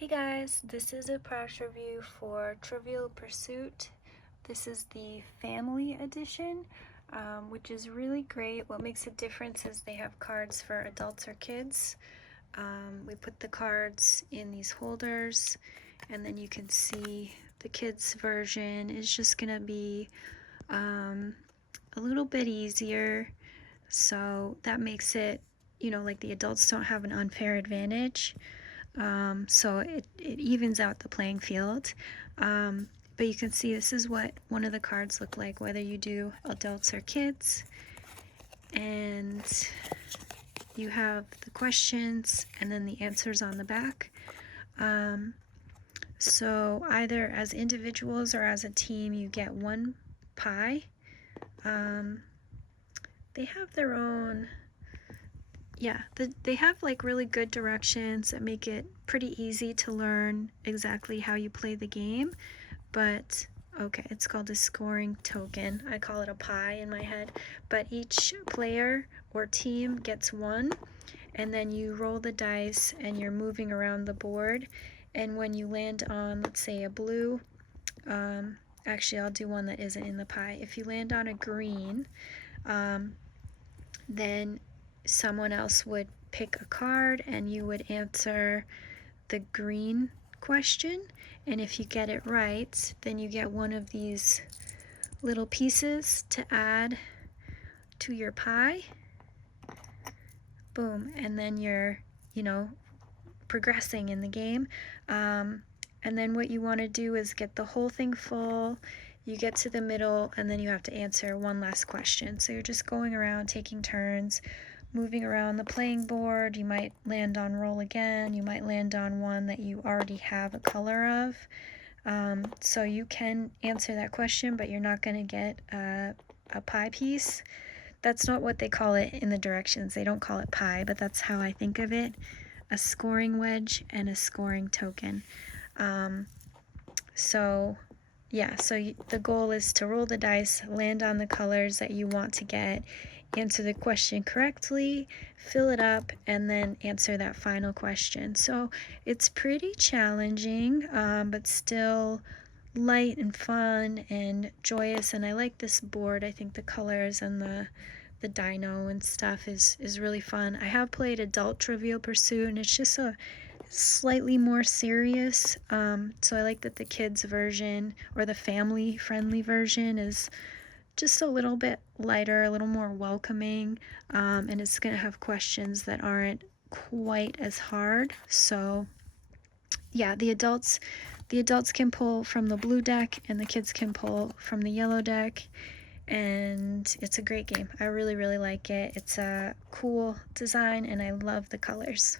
Hey guys, this is a price review for Trivial Pursuit. This is the family edition, which is really great. What makes a difference is they have cards for adults or kids. We put the cards in these holders, and then you can see the kids version is just gonna be a little bit easier. So that makes it, like the adults don't have an unfair advantage. So it evens out the playing field. But you can see this is what one of the cards look like, whether you do adults or kids. And you have the questions and then the answers on the back. So either as individuals or as a team, you get one pie. They have their own, they have like really good directions that make it pretty easy to learn exactly how you play the game. But okay, it's called a scoring token. I call it a pie in my head. But each player or team gets one, and then you roll the dice and you're moving around the board. And when you land on, let's say, a blue, actually I'll do one that isn't in the pie. If you land on a green, then someone else would pick a card and you would answer the green question, and if you get it right, then you get one of these little pieces to add to your pie. Boom. And then you're progressing in the game. And then what you want to do is get the whole thing full. You get to the middle, and then you have to answer one last question. So you're just going around taking turns, moving around the playing board. You might land on roll again. You might land on one that you already have a color of. So you can answer that question, but you're not going to get a pie piece. That's not what they call it in the directions. They don't call it pie, but that's how I think of it. A scoring wedge and a scoring token. So the goal is to roll the dice, land on the colors that you want to get, answer the question correctly, fill it up, and then answer that final question. So it's pretty challenging, but still light and fun and joyous. And I like this board. I think the colors and the dino and stuff is really fun. I have played adult Trivial Pursuit, and it's just a slightly more serious. So I like that the kids version, or the family friendly version, is just a little bit lighter, a little more welcoming, and it's going to have questions that aren't quite as hard. So yeah, the adults can pull from the blue deck and the kids can pull from the yellow deck, and it's a great game. I really like it. It's a cool design and I love the colors.